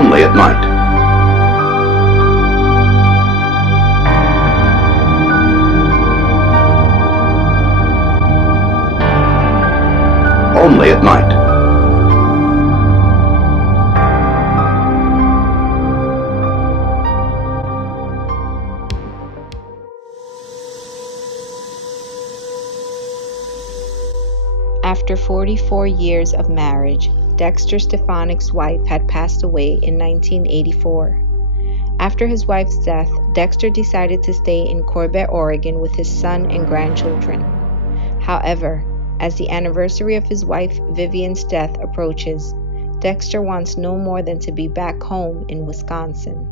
Only at night. Only at night. After 44 years of marriage, Dexter Stefanik's wife had passed away in 1984. After his wife's death, Dexter decided to stay in Corbett, Oregon with his son and grandchildren. However, as the anniversary of his wife Vivian's death approaches, Dexter wants no more than to be back home in Wisconsin.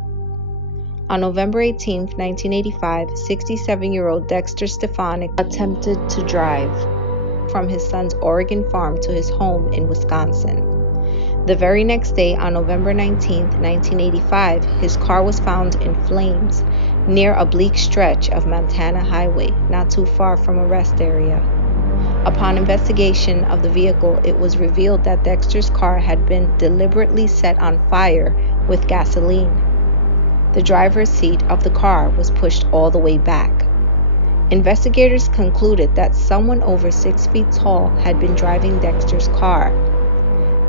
On November 18, 1985, 67-year-old Dexter Stefanik attempted to drive from his son's Oregon farm to his home in Wisconsin. The very next day, on November 19, 1985, his car was found in flames near a bleak stretch of Montana Highway, not too far from a rest area. Upon investigation of the vehicle, it was revealed that Dexter's car had been deliberately set on fire with gasoline. The driver's seat of the car was pushed all the way back. Investigators concluded that someone over 6 feet tall had been driving Dexter's car.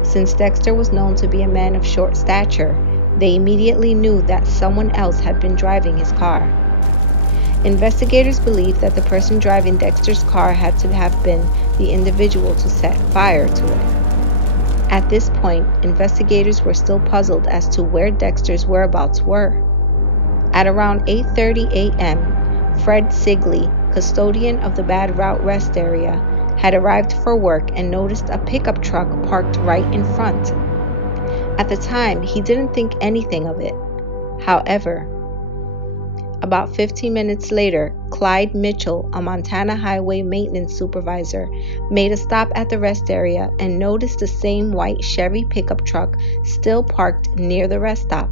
Since Dexter was known to be a man of short stature, they immediately knew that someone else had been driving his car. Investigators believe that the person driving Dexter's car had to have been the individual to set fire to it. At this point, investigators were still puzzled as to where Dexter's whereabouts were. At around 8:30 a.m., Fred Sigley, custodian of the Bad Route Rest area, had arrived for work and noticed a pickup truck parked right in front. At the time, he didn't think anything of it. However, about 15 minutes later, Clyde Mitchell, a Montana Highway maintenance supervisor, made a stop at the rest area and noticed the same white Chevy pickup truck still parked near the rest stop.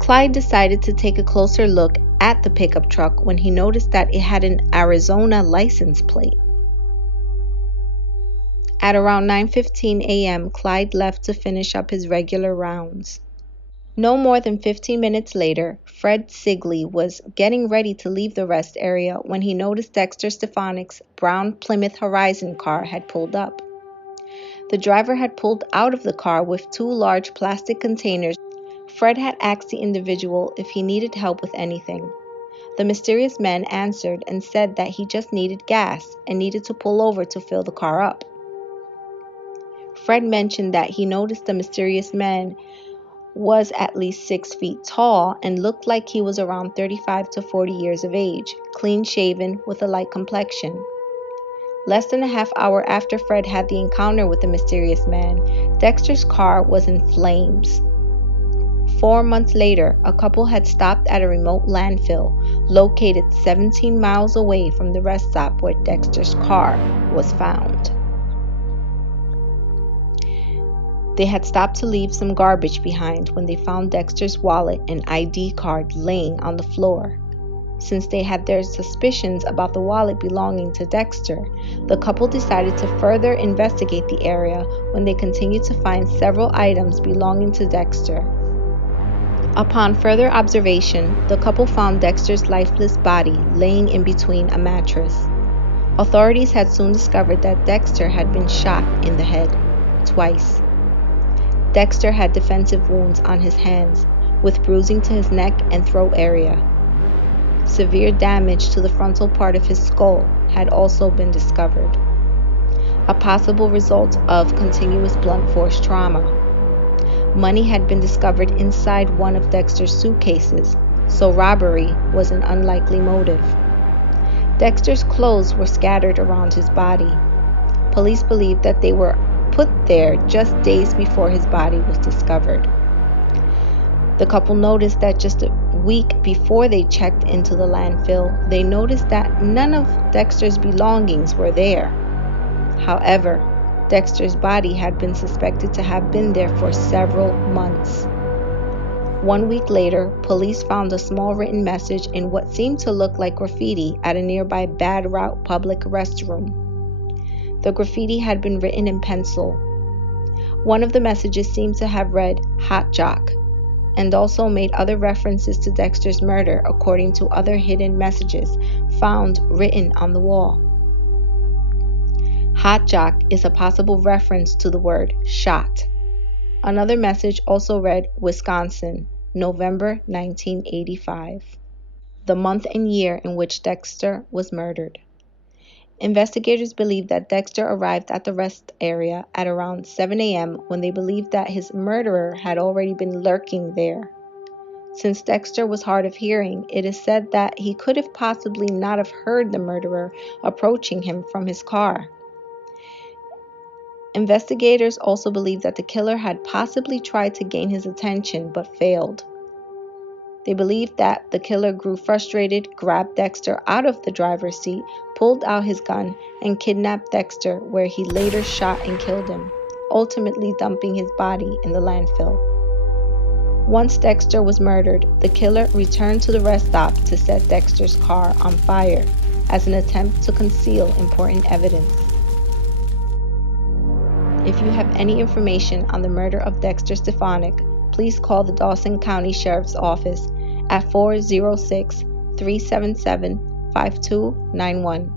Clyde decided to take a closer look at the pickup truck when he noticed that it had an Arizona license plate. At around 9:15 a.m., Clyde left to finish up his regular rounds. No more than 15 minutes later, Fred Sigley was getting ready to leave the rest area when he noticed Dexter Stefanik's brown Plymouth Horizon car had pulled up. The driver had pulled out of the car with 2 large plastic containers. Fred had asked the individual if he needed help with anything. The mysterious man answered and said that he just needed gas and needed to pull over to fill the car up. Fred mentioned that he noticed the mysterious man was at least 6 feet tall and looked like he was around 35 to 40 years of age, clean-shaven with a light complexion. Less than a half hour after Fred had the encounter with the mysterious man, Dexter's car was in flames. 4 months later, a couple had stopped at a remote landfill located 17 miles away from the rest stop where Dexter's car was found. They had stopped to leave some garbage behind when they found Dexter's wallet and ID card laying on the floor. Since they had their suspicions about the wallet belonging to Dexter, the couple decided to further investigate the area when they continued to find several items belonging to Dexter. Upon further observation, the couple found Dexter's lifeless body laying in between a mattress. Authorities had soon discovered that Dexter had been shot in the head twice. Dexter had defensive wounds on his hands, with bruising to his neck and throat area. Severe damage to the frontal part of his skull had also been discovered, a possible result of continuous blunt force trauma. Money had been discovered inside one of Dexter's suitcases, so robbery was an unlikely motive. Dexter's clothes were scattered around his body. Police believed that they were put there just days before his body was discovered. The couple noticed that just a week before they checked into the landfill, they noticed that none of Dexter's belongings were there. However, Dexter's body had been suspected to have been there for several months. 1 week later, police found a small written message in what seemed to look like graffiti at a nearby Bad Route public restroom. The graffiti had been written in pencil. One of the messages seemed to have read "Hot Jock," and also made other references to Dexter's murder according to other hidden messages found written on the wall. Hot Jock is a possible reference to the word shot. Another message also read Wisconsin, November 1985, the month and year in which Dexter was murdered. Investigators believe that Dexter arrived at the rest area at around 7 a.m. when they believed that his murderer had already been lurking there. Since Dexter was hard of hearing, it is said that he could have possibly not have heard the murderer approaching him from his car. Investigators also believe that the killer had possibly tried to gain his attention but failed. They believe that the killer grew frustrated, grabbed Dexter out of the driver's seat, pulled out his gun, and kidnapped Dexter, where he later shot and killed him, ultimately dumping his body in the landfill. Once Dexter was murdered, the killer returned to the rest stop to set Dexter's car on fire as an attempt to conceal important evidence. If you have any information on the murder of Dexter Stefanik, please call the Dawson County Sheriff's Office at 406-377-5291.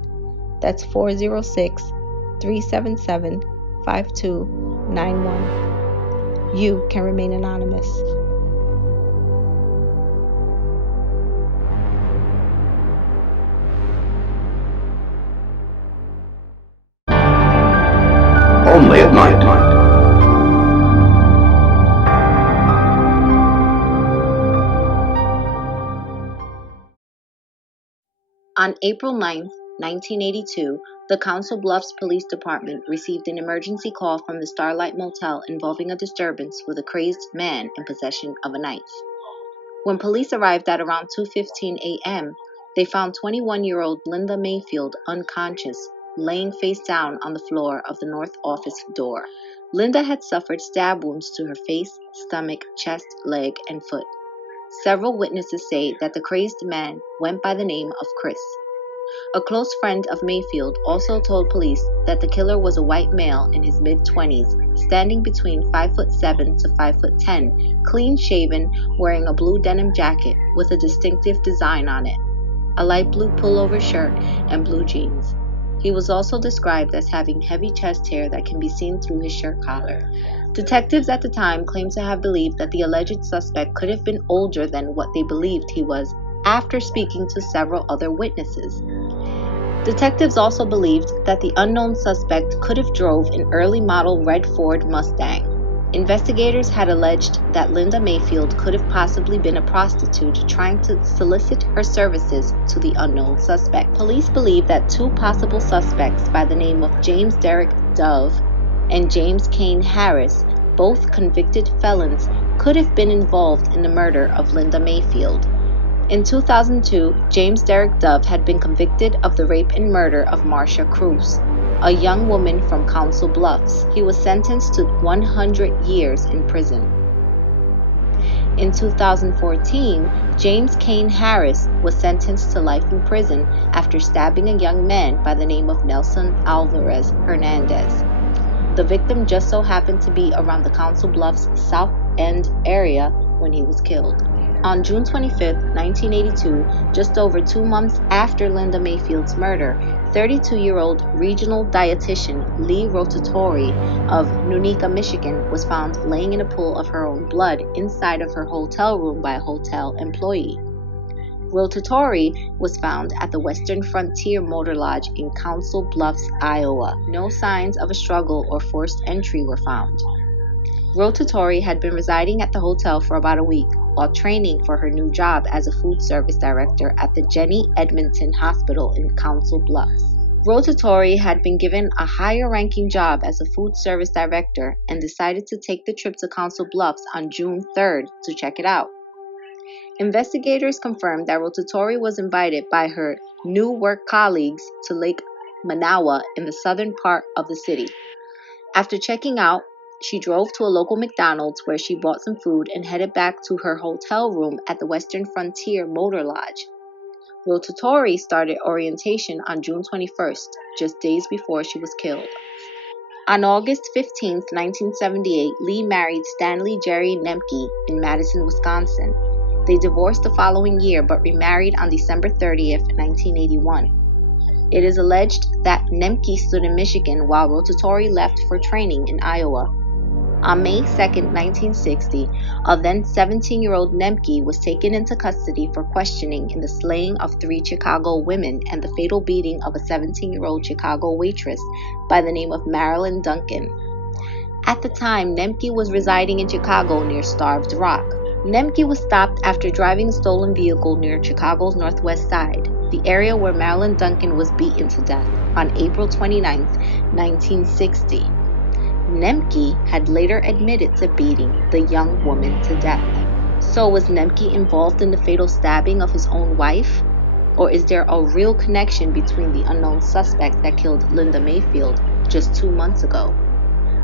That's 406-377-5291. You can remain anonymous. Only at night. On April 9, 1982, the Council Bluffs Police Department received an emergency call from the Starlight Motel involving a disturbance with a crazed man in possession of a knife. When police arrived at around 2:15 a.m., they found 21-year-old Linda Mayfield unconscious, laying face down on the floor of the north office door. Linda had suffered stab wounds to her face, stomach, chest, leg, and foot. Several witnesses say that the crazed man went by the name of Chris. A close friend of Mayfield also told police that the killer was a white male in his mid-20s, standing between 5'7" to 5'10", clean-shaven, wearing a blue denim jacket with a distinctive design on it, a light blue pullover shirt, and blue jeans. He was also described as having heavy chest hair that can be seen through his shirt collar. Detectives at the time claimed to have believed that the alleged suspect could have been older than what they believed he was after speaking to several other witnesses. Detectives also believed that the unknown suspect could have drove an early model red Ford Mustang. Investigators had alleged that Linda Mayfield could have possibly been a prostitute trying to solicit her services to the unknown suspect. Police believe that two possible suspects by the name of James Derek Dove and James Kane Harris, both convicted felons, could have been involved in the murder of Linda Mayfield. In 2002, James Derek Dove had been convicted of the rape and murder of Marcia Cruz, a young woman from Council Bluffs. He was sentenced to 100 years in prison. In 2014, James Kane Harris was sentenced to life in prison after stabbing a young man by the name of Nelson Alvarez Hernandez. The victim just so happened to be around the Council Bluffs South End area when he was killed. On June 25, 1982, just over 2 months after Linda Mayfield's murder, 32-year-old regional dietitian Lee Rotatori of Nunica, Michigan, was found laying in a pool of her own blood inside of her hotel room by a hotel employee. Rotatori was found at the Western Frontier Motor Lodge in Council Bluffs, Iowa. No signs of a struggle or forced entry were found. Rotatori had been residing at the hotel for about a week while training for her new job as a food service director at the Jenny Edmonton Hospital in Council Bluffs. Rotatori had been given a higher-ranking job as a food service director and decided to take the trip to Council Bluffs on June 3rd to check it out. Investigators confirmed that Rotatori was invited by her new work colleagues to Lake Manawa in the southern part of the city. After checking out, she drove to a local McDonald's where she bought some food and headed back to her hotel room at the Western Frontier Motor Lodge. Rotatori started orientation on June 21st, just days before she was killed. On August 15, 1978, Lee married Stanley Jerry Nemke in Madison, Wisconsin. They divorced the following year but remarried on December 30th, 1981. It is alleged that Nemke stood in Michigan while Rotatori left for training in Iowa. On May 2, 1960, a then 17-year-old Nemke was taken into custody for questioning in the slaying of 3 Chicago women and the fatal beating of a 17-year-old Chicago waitress by the name of Marilyn Duncan. At the time, Nemke was residing in Chicago near Starved Rock. Nemke was stopped after driving a stolen vehicle near Chicago's northwest side, the area where Marilyn Duncan was beaten to death, on April 29, 1960. Nemke had later admitted to beating the young woman to death. So was Nemke involved in the fatal stabbing of his own wife? Or is there a real connection between the unknown suspect that killed Linda Mayfield just 2 months ago?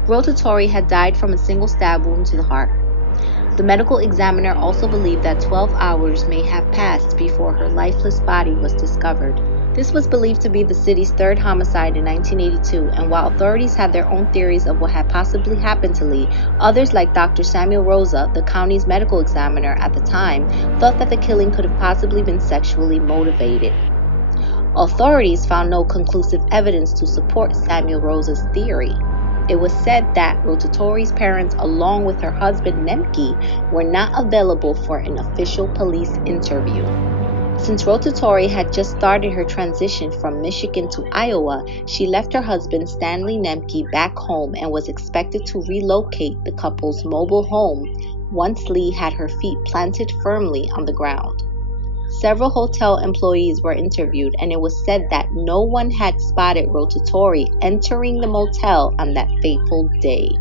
Rotatori had died from a single stab wound to the heart. The medical examiner also believed that 12 hours may have passed before her lifeless body was discovered. This was believed to be the city's 3rd homicide in 1982, and while authorities had their own theories of what had possibly happened to Lee, others like Dr. Samuel Rosa, the county's medical examiner at the time, thought that the killing could have possibly been sexually motivated. Authorities found no conclusive evidence to support Samuel Rosa's theory. It was said that Rotatori's parents, along with her husband Nemke, were not available for an official police interview. Since Rotatori had just started her transition from Michigan to Iowa, she left her husband Stanley Nemke back home and was expected to relocate the couple's mobile home once Lee had her feet planted firmly on the ground. Several hotel employees were interviewed, and it was said that no one had spotted Rotatori entering the motel on that fateful day.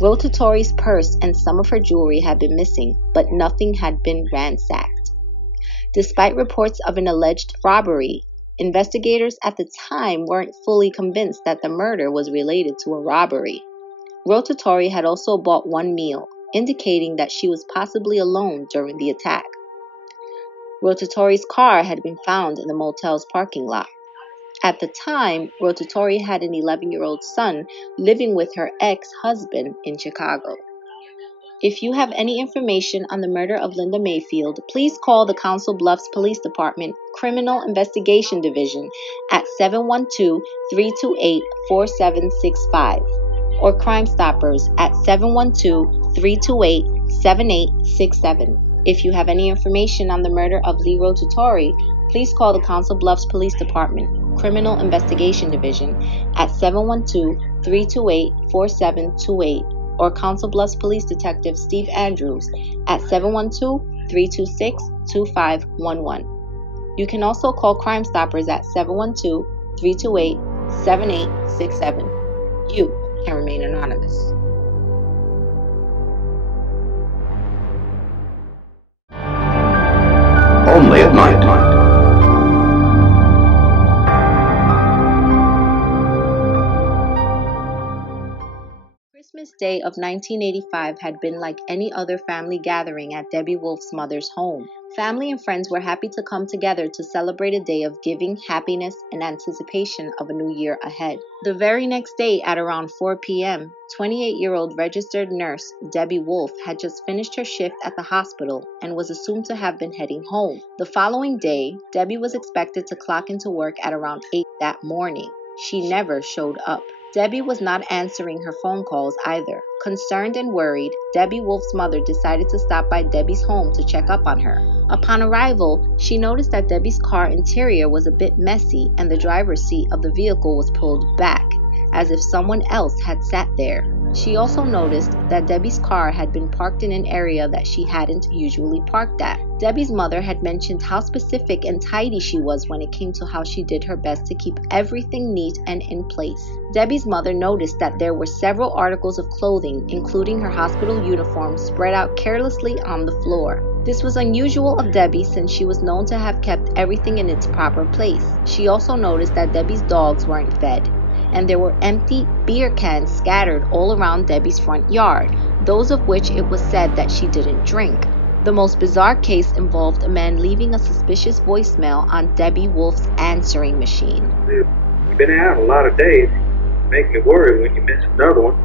Rotatori's purse and some of her jewelry had been missing, but nothing had been ransacked. Despite reports of an alleged robbery, investigators at the time weren't fully convinced that the murder was related to a robbery. Rotatori had also bought one meal, indicating that she was possibly alone during the attack. Rotatori's car had been found in the motel's parking lot. At the time, Rotatori had an 11-year-old son living with her ex-husband in Chicago. If you have any information on the murder of Linda Mayfield, please call the Council Bluffs Police Department Criminal Investigation Division at 712-328-4765 or Crime Stoppers at 712-328-7867. If you have any information on the murder of Lee Rotatori, please call the Council Bluffs Police Department Criminal Investigation Division at 712-328-4728 or Council Bluffs Police Detective Steve Andrews at 712-326-2511. You can also call Crime Stoppers at 712-328-7867. You can remain anonymous. Only at night. Christmas Day of 1985 had been like any other family gathering at Debbie Wolf's mother's home. Family and friends were happy to come together to celebrate a day of giving, happiness, and anticipation of a new year ahead. The very next day at around 4 p.m., 28-year-old registered nurse Debbie Wolf had just finished her shift at the hospital and was assumed to have been heading home. The following day, Debbie was expected to clock into work at around 8 that morning. She never showed up. Debbie was not answering her phone calls either. Concerned and worried, Debbie Wolf's mother decided to stop by Debbie's home to check up on her. Upon arrival, she noticed that Debbie's car interior was a bit messy and the driver's seat of the vehicle was pulled back, as if someone else had sat there. She also noticed that Debbie's car had been parked in an area that she hadn't usually parked at. Debbie's mother had mentioned how specific and tidy she was when it came to how she did her best to keep everything neat and in place. Debbie's mother noticed that there were several articles of clothing, including her hospital uniform, spread out carelessly on the floor. This was unusual of Debbie since she was known to have kept everything in its proper place. She also noticed that Debbie's dogs weren't fed, and there were empty beer cans scattered all around Debbie's front yard, those of which it was said that she didn't drink. The most bizarre case involved a man leaving a suspicious voicemail on Debbie Wolf's answering machine. We've been out a lot of days. Make me worry when you miss another one.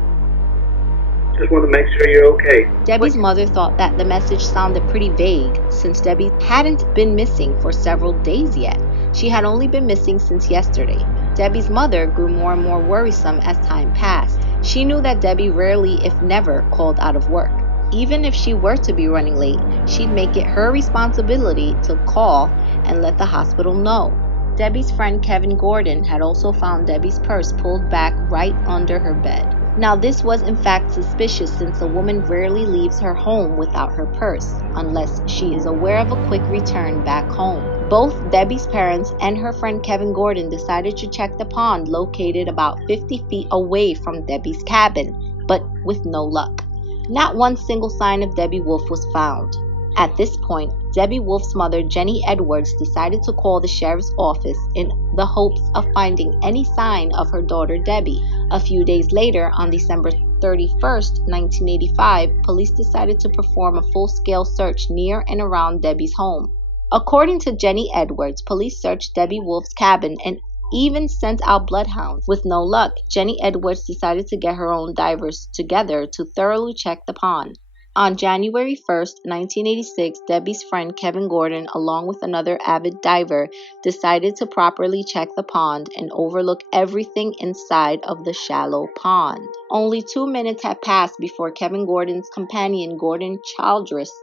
Just want to make sure you're okay. Debbie's mother thought that the message sounded pretty vague since Debbie hadn't been missing for several days yet. She had only been missing since yesterday. Debbie's mother grew more and more worrisome as time passed. She knew that Debbie rarely, if never, called out of work. Even if she were to be running late, she'd make it her responsibility to call and let the hospital know. Debbie's friend Kevin Gordon had also found Debbie's purse pulled back right under her bed. Now, this was in fact suspicious since the woman rarely leaves her home without her purse, unless she is aware of a quick return back home. Both Debbie's parents and her friend Kevin Gordon decided to check the pond located about 50 feet away from Debbie's cabin, but with no luck. Not one single sign of Debbie Wolfe was found. At this point, Debbie Wolfe's mother, Jenny Edwards, decided to call the sheriff's office in the hopes of finding any sign of her daughter Debbie. A few days later, on December 31st, 1985, police decided to perform a full-scale search near and around Debbie's home. According to Jenny Edwards, police searched Debbie Wolfe's cabin and even sent out bloodhounds. With no luck, Jenny Edwards decided to get her own divers together to thoroughly check the pond. On January 1st, 1986, Debbie's friend Kevin Gordon, along with another avid diver, decided to properly check the pond and overlook everything inside of the shallow pond. Only 2 minutes had passed before Kevin Gordon's companion, Gordon Childress,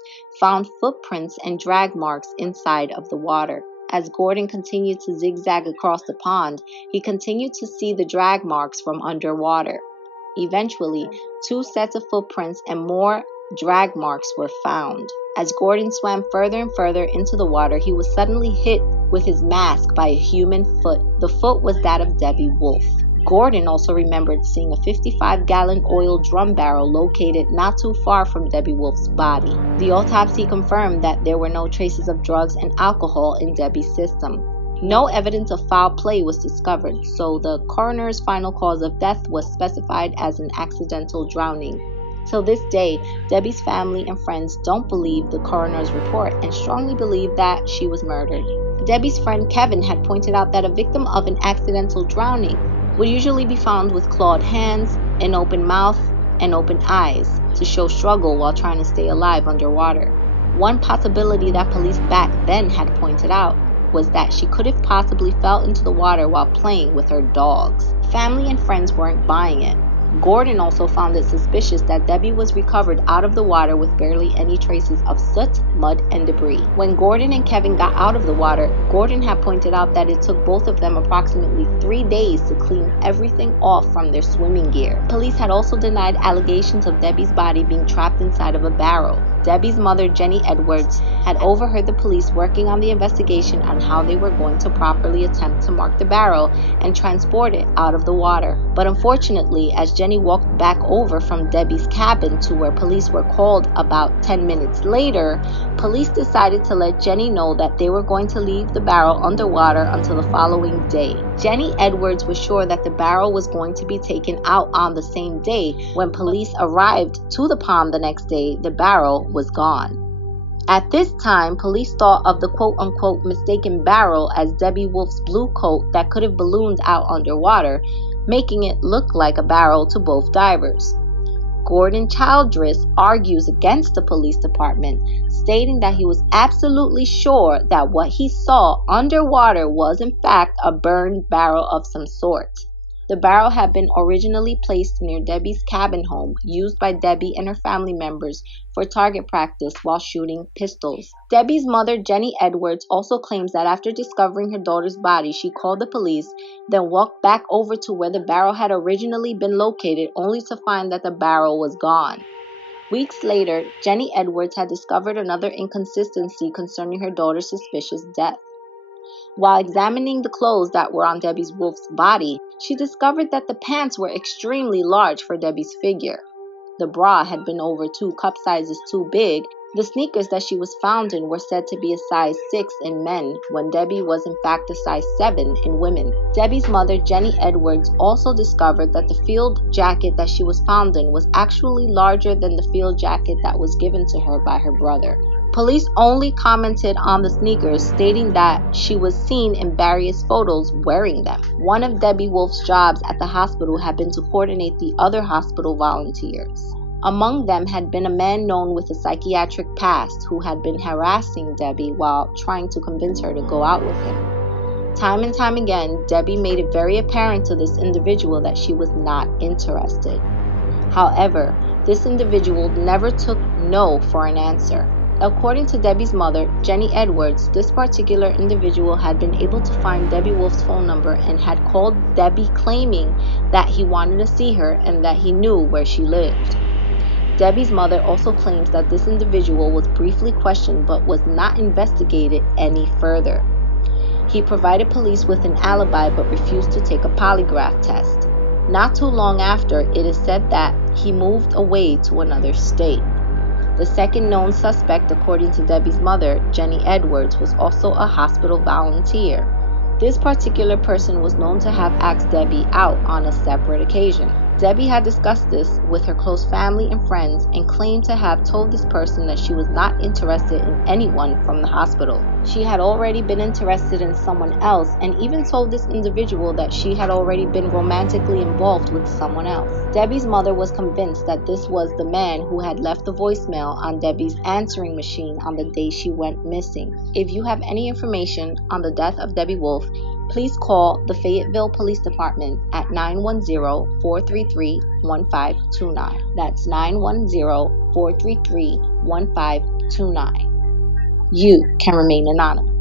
found footprints and drag marks inside of the water. As Gordon continued to zigzag across the pond, he continued to see the drag marks from underwater. Eventually, 2 sets of footprints and more drag marks were found. As Gordon swam further and further into the water, he was suddenly hit with his mask by a human foot. The foot was that of Debbie Wolfe. Gordon also remembered seeing a 55-gallon oil drum barrel located not too far from Debbie Wolfe's body. The autopsy confirmed that there were no traces of drugs and alcohol in Debbie's system. No evidence of foul play was discovered, so the coroner's final cause of death was specified as an accidental drowning. Till this day, Debbie's family and friends don't believe the coroner's report and strongly believe that she was murdered. Debbie's friend Kevin had pointed out that a victim of an accidental drowning would usually be found with clawed hands, an open mouth, and open eyes to show struggle while trying to stay alive underwater. One possibility that police back then had pointed out was that she could have possibly fell into the water while playing with her dogs. Family and friends weren't buying it. Gordon also found it suspicious that Debbie was recovered out of the water with barely any traces of soot, mud, and debris. When Gordon and Kevin got out of the water, Gordon had pointed out that it took both of them approximately 3 days to clean everything off from their swimming gear. Police had also denied allegations of Debbie's body being trapped inside of a barrel. Debbie's mother, Jenny Edwards, had overheard the police working on the investigation on how they were going to properly attempt to mark the barrel and transport it out of the water. But unfortunately, as Jenny walked back over from Debbie's cabin to where police were called about 10 minutes later, police decided to let Jenny know that they were going to leave the barrel underwater until the following day. Jenny Edwards was sure that the barrel was going to be taken out on the same day. When police arrived to the pond the next day, the barrel was gone. At this time, police thought of the quote-unquote mistaken barrel as Debbie Wolfe's blue coat that could have ballooned out underwater, making it look like a barrel to both divers. Gordon Childress argues against the police department, stating that he was absolutely sure that what he saw underwater was in fact a burned barrel of some sort. The barrel had been originally placed near Debbie's cabin home, used by Debbie and her family members for target practice while shooting pistols. Debbie's mother, Jenny Edwards, also claims that after discovering her daughter's body, she called the police, then walked back over to where the barrel had originally been located, only to find that the barrel was gone. Weeks later, Jenny Edwards had discovered another inconsistency concerning her daughter's suspicious death. While examining the clothes that were on Debbie Wolfe's body, she discovered that the pants were extremely large for Debbie's figure. The bra had been over 2 cup sizes too big. The sneakers that she was found in were said to be a size 6 in men, when Debbie was in fact a size 7 in women. Debbie's mother, Jenny Edwards, also discovered that the field jacket that she was found in was actually larger than the field jacket that was given to her by her brother. Police only commented on the sneakers, stating that she was seen in various photos wearing them. One of Debbie Wolf's jobs at the hospital had been to coordinate the other hospital volunteers. Among them had been a man known with a psychiatric past who had been harassing Debbie while trying to convince her to go out with him. Time and time again, Debbie made it very apparent to this individual that she was not interested. However, this individual never took no for an answer. According to Debbie's mother, Jenny Edwards, this particular individual had been able to find Debbie Wolf's phone number and had called Debbie claiming that he wanted to see her and that he knew where she lived. Debbie's mother also claims that this individual was briefly questioned but was not investigated any further. He provided police with an alibi but refused to take a polygraph test. Not too long after, it is said that he moved away to another state. The second known suspect, according to Debbie's mother, Jenny Edwards, was also a hospital volunteer. This particular person was known to have asked Debbie out on a separate occasion. Debbie had discussed this with her close family and friends and claimed to have told this person that she was not interested in anyone from the hospital. She had already been interested in someone else and even told this individual that she had already been romantically involved with someone else. Debbie's mother was convinced that this was the man who had left the voicemail on Debbie's answering machine on the day she went missing. If you have any information on the death of Debbie Wolf, please call the Fayetteville Police Department at 910-433-1529. That's 910-433-1529. You can remain anonymous.